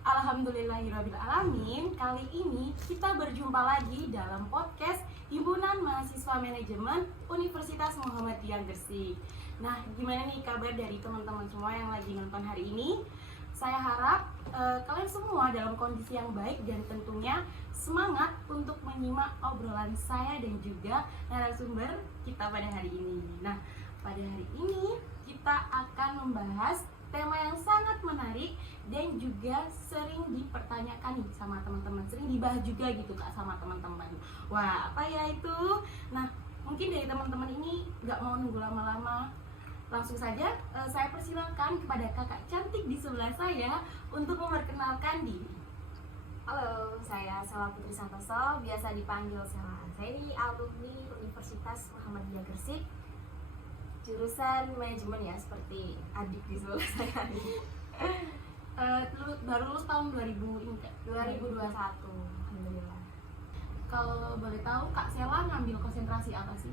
Alhamdulillahirrabbilalamin. Kali ini kita berjumpa lagi dalam podcast Himpunan Mahasiswa Manajemen Universitas Muhammadiyah Gresik. Nah, gimana nih kabar dari teman-teman semua yang lagi nonton hari ini? Saya harap kalian semua dalam kondisi yang baik dan tentunya semangat untuk menyimak obrolan saya dan juga narasumber kita pada hari ini. Nah, pada hari ini kita akan membahas tema yang sangat menarik dan juga sering dipertanyakan nih sama teman-teman, sering dibahas juga gitu Kak sama teman-teman. Wah, apa ya itu? Nah, mungkin dari teman-teman ini nggak mau nunggu lama-lama, langsung saja saya persilakan kepada kakak cantik di sebelah saya untuk memperkenalkan diri. Halo, saya Sela Putri Santoso, biasa dipanggil Sela. Saya ini alumni Universitas Muhammadiyah Gresik, jurusan manajemen ya, seperti adik di sebelah saya ini. Baru lulus tahun 2000 ini Kak? 2021, alhamdulillah. Kalau boleh tahu Kak Sela ngambil konsentrasi apa sih?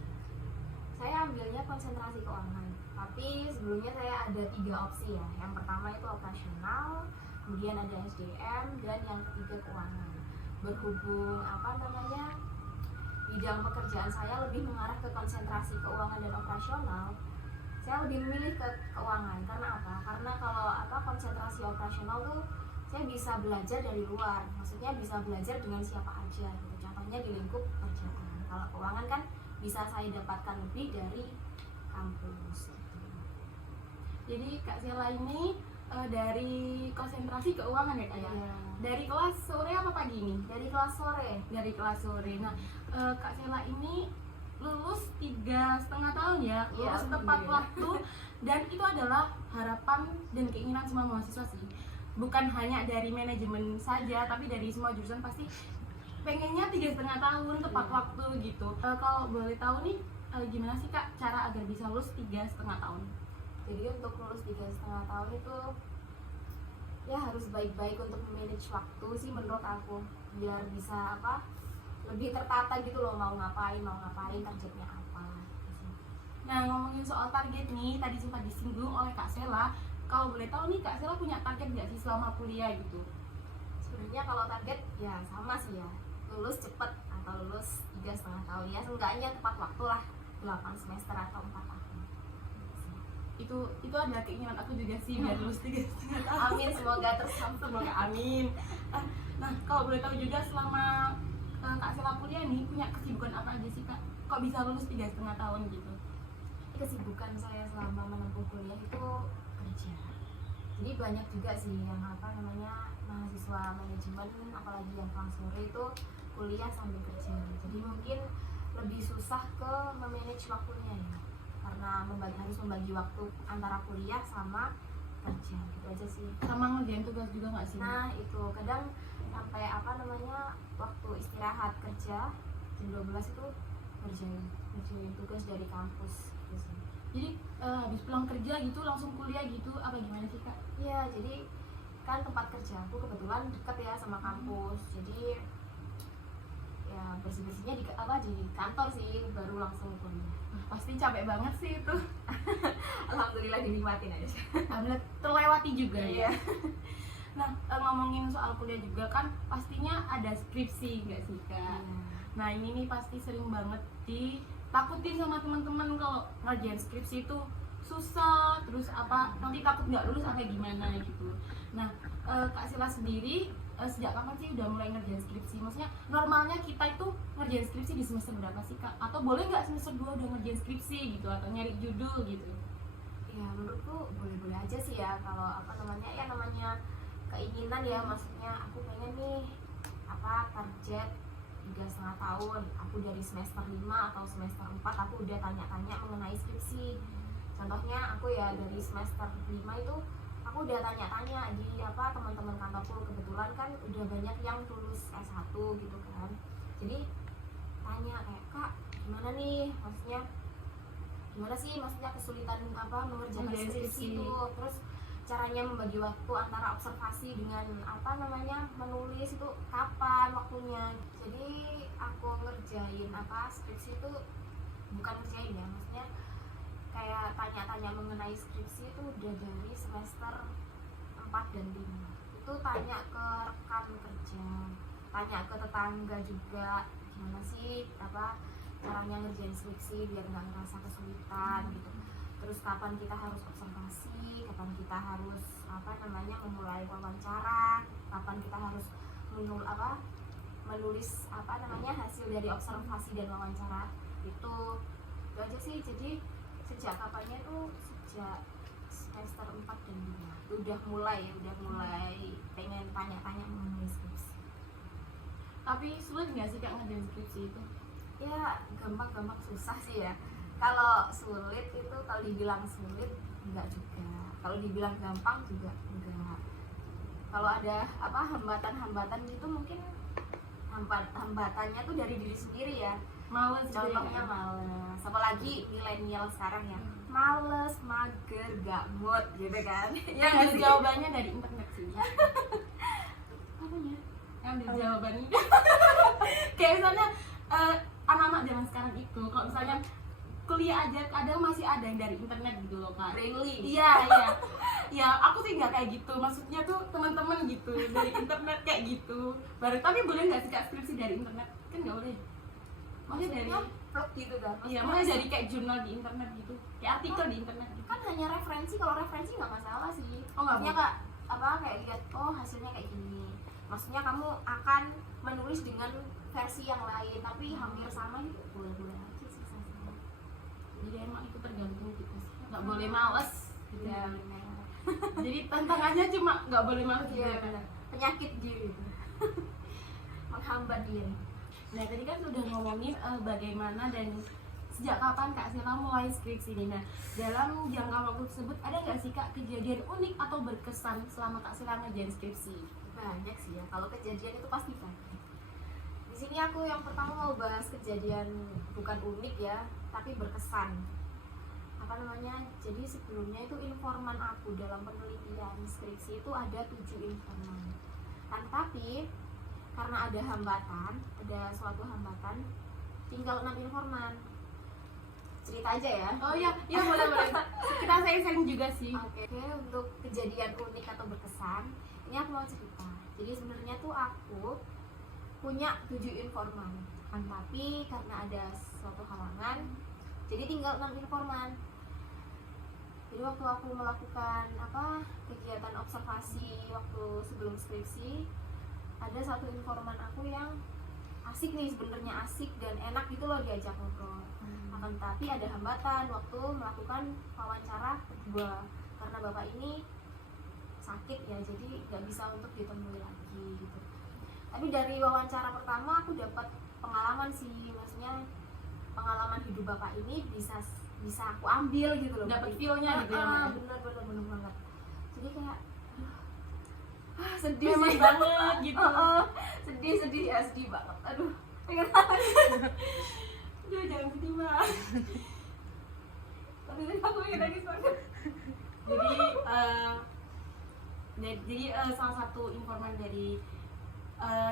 Saya ambilnya konsentrasi keuangan, tapi sebelumnya saya ada 3 opsi ya. Yang pertama itu operasional, kemudian ada SDM, dan yang ketiga keuangan. Berhubung bidang pekerjaan saya lebih mengarah ke konsentrasi keuangan dan operasional, saya lebih memilih ke keuangan. Karena apa? Karena kalau konsentrasi operasional tuh saya bisa belajar dari luar, maksudnya bisa belajar dengan siapa aja gitu. Contohnya di lingkup pekerjaan. Kalau keuangan kan bisa saya dapatkan lebih dari kampus gitu. Jadi Kak Sela ini dari konsentrasi keuangan ya Kak ya? Iya. Dari kelas sore apa pagi ini? Dari kelas sore. Dari kelas sore. Nah, Kak Sela ini lulus 3,5 tahun ya, Iya, lulus tepat alhamdulillah. waktu. Dan itu adalah harapan dan keinginan semua mahasiswa sih. Bukan hanya dari manajemen saja, tapi dari semua jurusan pasti pengennya 3,5 tahun tepat Iya. waktu gitu. Kalau boleh tahu nih, gimana sih Kak cara agar bisa lulus 3,5 tahun? Jadi untuk lulus 3,5 tahun itu ya harus baik-baik untuk manage waktu sih menurut aku, biar bisa lebih tertata gitu loh, mau ngapain targetnya apa gitu. Nah, ngomongin soal target nih, tadi sempat disinggung oleh Kak Sela. Kalau boleh tahu nih, Kak Sela punya target nggak sih selama kuliah gitu? Sebenarnya kalau target ya sama sih ya, lulus cepet atau lulus 3,5 tahun ya, seenggaknya tepat waktu lah, 8 semester atau 4 tahun. Itu adalah keinginan aku juga sih, biar lulus 3,5 tahun. Amin, semoga tersampai. Semoga amin. Nah, kalau boleh tahu juga selama Kak Sela kuliah nih, punya kesibukan apa aja sih Kak? Kok bisa lulus 3,5 tahun gitu? Kesibukan saya selama menempuh kuliah itu kerja. Jadi banyak juga sih yang mahasiswa manajemen, apalagi yang kelas sore itu kuliah sambil kerja. Jadi mungkin lebih susah ke memanage waktunya ya, karena harus membagi waktu antara kuliah sama kerja gitu aja sih. Sama ngerjain tugas juga nggak sih? Nah itu kadang sampai waktu istirahat kerja jam 12 itu ngerjain tugas dari kampus gitu sih. Jadi habis pulang kerja gitu langsung kuliah gitu, apa gimana sih Kak? Iya, jadi kan tempat kerja aku kebetulan dekat ya sama kampus, jadi ya bersih-bersihnya di kantor sih, baru langsung kuliah. Pasti capek banget sih itu. Alhamdulillah dinikmatin aja. Alhamdulillah terlewati juga Iya. ya. Nah, ngomongin soal kuliah juga kan pastinya ada skripsi nggak sih Kak? Nah, ini nih pasti sering banget ditakutin sama teman-teman kalau ngerjain skripsi itu susah, terus nanti takut nggak lulus apa gimana gitu. Nah, Kak Sela sendiri sejak kapan sih udah mulai ngerjain skripsi? Maksudnya normalnya kita itu ngerjain skripsi di semester berapa sih Kak? Atau boleh nggak semester 2 udah ngerjain skripsi gitu, atau nyari judul gitu? Ya menurutku boleh-boleh aja sih ya, kalau namanya keinginan ya, maksudnya aku pengen nih target 3,5 tahun, aku dari semester 5 atau semester 4 aku udah tanya-tanya mengenai skripsi. Contohnya aku ya dari semester 5 itu aku udah tanya-tanya di teman-teman kantorku, kebetulan kan udah banyak yang lulus S1 gitu kan. Jadi tanya kayak, "Kak, gimana nih? Gimana sih kesulitan mengerjakan skripsi itu? Terus caranya membagi waktu antara observasi dengan menulis itu kapan waktunya?" Jadi aku ngerjain skripsi itu bukan ngerjain ya, maksudnya kayak tanya-tanya mengenai skripsi itu udah dari semester 4 dan 5. itu tanya ke rekan kerja, tanya ke tetangga juga gimana sih caranya ngerjain skripsi biar nggak ngerasa kesulitan gitu. Terus kapan kita harus observasi, kapan kita harus memulai wawancara, kapan kita harus menulis hasil dari observasi dan wawancara itu aja sih. Jadi sejak kapannya tuh sejak semester 4 dan 5 udah mulai pengen tanya-tanya mengenai skripsi. Tapi sulit nggak sih Kak ngerjain skripsi itu? Ya gampang susah sih ya. Kalau sulit itu, kalau dibilang sulit enggak juga, kalau dibilang gampang juga enggak. Kalau ada hambatan-hambatan gitu mungkin hambatannya tuh dari diri sendiri ya. Males gitu ya, Contohnya Kak? males, apalagi milenial sekarang ya, males, mager, gak mood gitu kan. Ya nggak jawabannya dari internet sih. Apanya? Ambil jawabannya. Kayak misalnya anak-anak zaman sekarang itu, kalau misalnya kuliah aja kadang masih ada yang dari internet gitu loh Kak. Really? Iya. Ya aku sih nggak kayak gitu. Maksudnya tuh teman-teman gitu dari internet kayak gitu. Baru tapi boleh nggak sih Kak skripsi dari internet? Kan nggak boleh. Maksudnya dari vlog gitu kan? iya, makanya dari kayak jurnal di internet gitu, kayak artikel di internet gitu. Kan hanya referensi, kalau referensi nggak masalah sih. Oh, nggak maksudnya kak kayak lihat hasilnya kayak gini, maksudnya kamu akan menulis dengan versi yang lain tapi hampir sama gitu, boleh aja sih sama. Jadi emang itu tergantung kita sih. Nggak boleh males. Gitu. Ya benar. Jadi tantangannya cuma nggak boleh males gitu Iya ya, Kak. benar. Penyakit diri. Menghambat diri. Nah tadi kan sudah ngomongin bagaimana dan sejak kapan Kak Sela mulai skripsi ini. Nah dalam jangka waktu tersebut ada nggak sih Kak kejadian unik atau berkesan selama Kak Sela ngerjain skripsi? Banyak sih ya, kalau kejadian itu pasti banyak. Di sini aku yang pertama mau bahas kejadian bukan unik ya, tapi berkesan. Jadi sebelumnya itu informan aku dalam penelitian skripsi itu ada 7 informan. Tapi karena ada suatu hambatan, tinggal 6 informan. Cerita aja ya. Oh iya boleh. Kita sharing juga sih. Oke, untuk kejadian unik atau berkesan, ini aku mau cerita. Jadi sebenarnya tuh aku punya 7 informan, tapi karena ada suatu halangan, jadi tinggal 6 informan. Jadi waktu aku melakukan kegiatan observasi waktu sebelum skripsi, ada satu informan aku yang asik nih, sebenarnya asik dan enak gitu loh diajak ngobrol. Akan tetapi ada hambatan waktu melakukan wawancara kedua karena bapak ini sakit ya, jadi nggak bisa untuk ditemui lagi gitu. Tapi dari wawancara pertama aku dapat pengalaman sih, maksudnya pengalaman hidup bapak ini bisa aku ambil gitu loh, Dapat feel-nya gitu ya. bener banget. Jadi kayak sedih Memang sih banget gitu. sedih banget, aduh pengen Jangan sedih Mbak. tapi aku pengen nangis banget. Jadi salah satu informan dari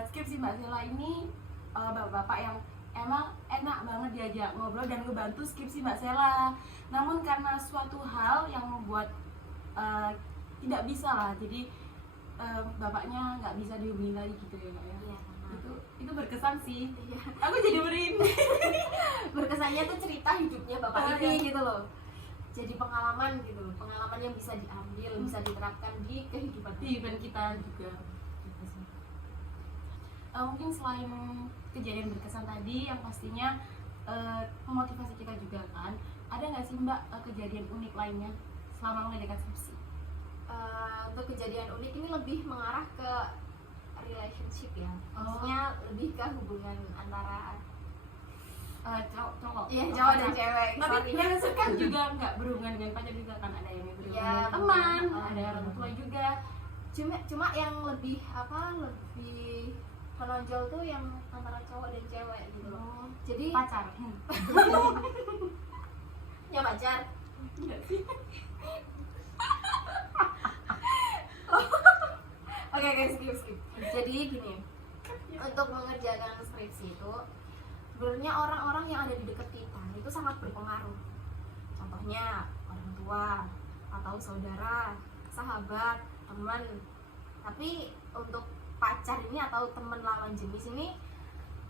skripsi Mbak Sela ini bapak-bapak yang emang enak banget diajak ngobrol dan ngebantu skripsi Mbak Sela. Namun karena suatu hal yang membuat tidak bisa lah, jadi bapaknya nggak bisa dihubungi lagi gitu ya Kak ya. Iya, Itu berkesan sih. iya. Aku jadi merinding. Berkesannya tuh cerita hidupnya bapak Iya. ini gitu loh, jadi pengalaman gitu, pengalaman yang bisa diambil, bisa diterapkan di kehidupan kita juga. gitu sih. Mungkin selain kejadian berkesan tadi yang pastinya memotivasi kita juga kan, ada nggak sih Mbak kejadian unik lainnya selama mengerjakan skripsi? Untuk kejadian unik ini lebih mengarah ke relationship ya, maksudnya lebih ke hubungan antara Cowok cowok dan cewek. tapi relationship kan juga nggak berhubungan dengan pacar juga kan, ada yang berhubungan Iya, dengan teman, benar. ada orang tua juga. Cuma yang lebih menonjol tuh yang antara cowok dan cewek gitu loh. Jadi Pacar. ya pacar. Enggak sih. Oke, skip. Jadi gini, untuk mengerjakan skripsi itu sebenarnya orang-orang yang ada di dekat kita itu sangat berpengaruh. Contohnya orang tua atau saudara, sahabat, teman, Tapi untuk pacar ini atau teman lawan jenis ini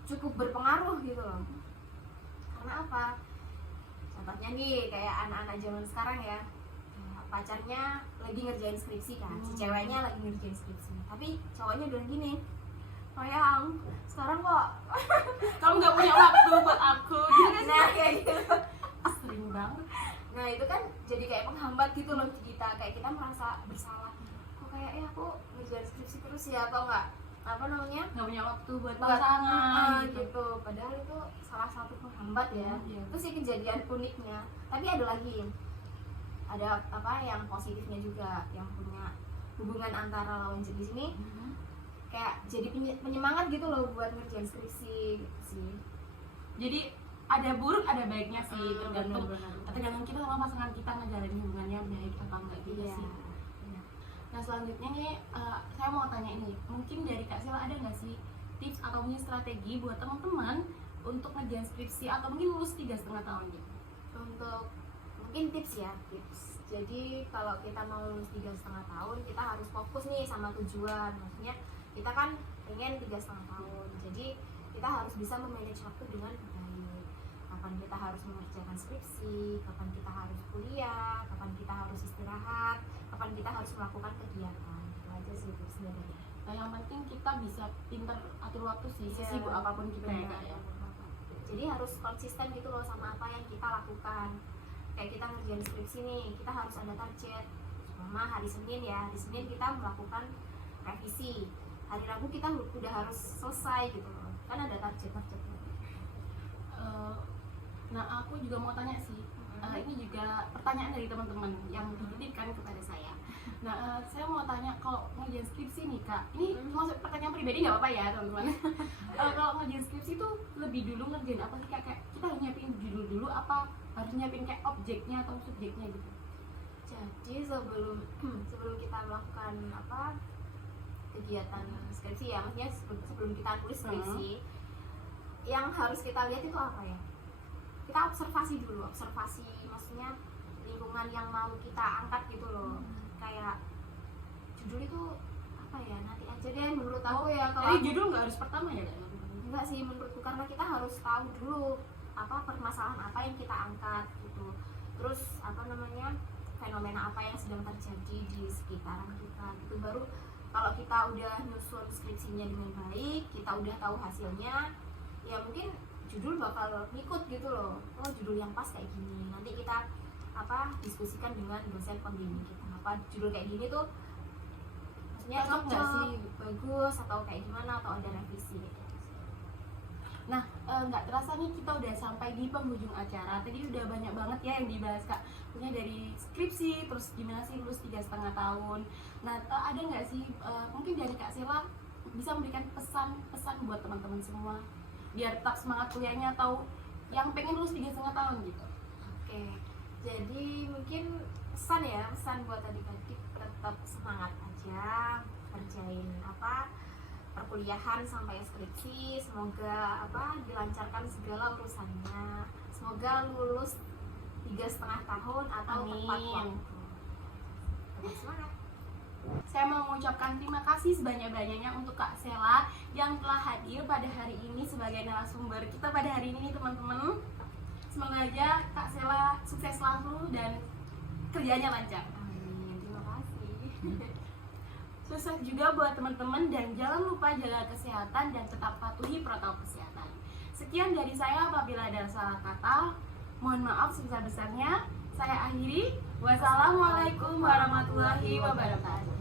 cukup berpengaruh gitu loh. Karena apa? Contohnya nih kayak anak-anak zaman sekarang ya, pacarnya lagi ngerjain skripsi kan, si ceweknya lagi ngerjain skripsi, tapi cowoknya bilang gini, sayang sekarang kok Kamu nggak punya waktu buat aku gitu kan? nah kayak gitu. Sering banget. Nah itu kan jadi kayak penghambat gitu loh di kita, kayak kita merasa bersalah, kok kayak aku ngerjain skripsi terus ya, kok nggak apa namanya Nggak punya waktu buat buat pasangan gitu. gitu. Padahal itu salah satu penghambat ya. Iya. Itu sih kejadian uniknya. Tapi ada lagi, ada apa yang positifnya juga, yang punya hubungan antara lawan jenis ini kayak jadi penyemangat gitu loh buat ngerjain skripsi gitu sih. Jadi ada buruk ada baiknya sih, tergantung Benar-benar. tergantung kita sama pasangan kita ngejalanin hubungannya baik atau enggak gitu Iya. sih. Nah selanjutnya nih saya mau tanya ini, mungkin dari Kak Sila ada nggak sih tips atau mungkin strategi buat teman-teman untuk ngerjain skripsi atau mungkin lulus 3,5 tahun gitu? Untuk mungkin tips ya, tips. Jadi kalau kita mau lulus 3,5 tahun, kita harus fokus nih sama tujuan. Maksudnya kita kan pengen 3,5 tahun, jadi kita harus bisa memanage waktu dengan baik. Kapan kita harus mengerjakan skripsi, kapan kita harus kuliah, kapan kita harus istirahat, kapan kita harus melakukan kegiatan. Itu aja sih tipsnya dari. Nah yang penting kita bisa pintar atur waktu sih, Iya. sesibuk apapun kita ya Kak ya. Jadi harus konsisten gitu loh sama apa yang kita lakukan. Kayak kita ngerjain skripsi nih, kita harus ada target. Selama hari Senin ya, hari Senin kita melakukan revisi. Hari Rabu kita udah harus selesai gitu loh. Kan ada target-targetnya. Nah aku juga mau tanya sih, ini juga pertanyaan dari teman-teman yang dititipkan kepada saya. Nah saya mau tanya, kalau ngerjain skripsi nih Kak, ini maksud pertanyaan pribadi nggak apa-apa ya teman-teman. Kalau ngerjain skripsi itu lebih dulu ngerjain apa sih Kak? Kayak kita harus nyiapin judul dulu apa harus nyiapin kayak objeknya atau subjeknya gitu? Jadi sebelum kita melakukan apa kegiatan skripsi ya, maksudnya sebelum kita tulis skripsi, yang harus kita lihat itu apa ya? Kita observasi dulu, maksudnya lingkungan yang mau kita angkat gitu loh. Kayak judul itu apa ya, nanti aja deh menurut aku ya. Kalau Jadi judul nggak harus pertama ya Kak? enggak sih menurutku, karena kita harus tahu dulu apa permasalahan apa yang kita angkat gitu, terus apa namanya fenomena apa yang sedang terjadi di sekitaran kita gitu. Baru kalau kita udah nyusun skripsinya dengan baik, kita udah tahu hasilnya, ya mungkin judul bakal ngikut gitu loh. Oh judul yang pas kayak gini, nanti kita apa diskusikan dengan dosen pembimbing kita, apa judul kayak gini tuh maksudnya Cocok nggak cocok, sih? bagus atau kayak gimana, atau ada revisi gitu. Nah, nggak terasa nih kita udah sampai di penghujung acara. Tadi udah banyak banget ya yang dibahas Kak. Punya dari skripsi, terus gimana sih lulus 3,5 tahun. Nah, ada nggak sih mungkin dari Kak Sila bisa memberikan pesan-pesan buat teman-teman semua biar tetap semangat kuliahnya atau yang pengen lulus 3,5 tahun gitu? Oke, jadi mungkin pesan buat adik-adik, tetap semangat aja kerjain apa perkuliahan sampai skripsi. Semoga apa dilancarkan segala urusannya, semoga lulus 3,5 tahun atau Amin. tepat waktu. Tetap semangat. Saya mau mengucapkan terima kasih sebanyak-banyaknya untuk Kak Sela yang telah hadir pada hari ini sebagai narasumber kita pada hari ini nih teman-teman. Semoga aja Kak Sela sukses selalu dan kerjanya lancar. Amin, terima kasih. Sukses juga buat teman-teman dan jangan lupa jaga kesehatan dan tetap patuhi protokol kesehatan. Sekian dari saya, apabila ada salah kata, mohon maaf sebesar-besarnya. Saya akhiri. Wassalamualaikum warahmatullahi wabarakatuh.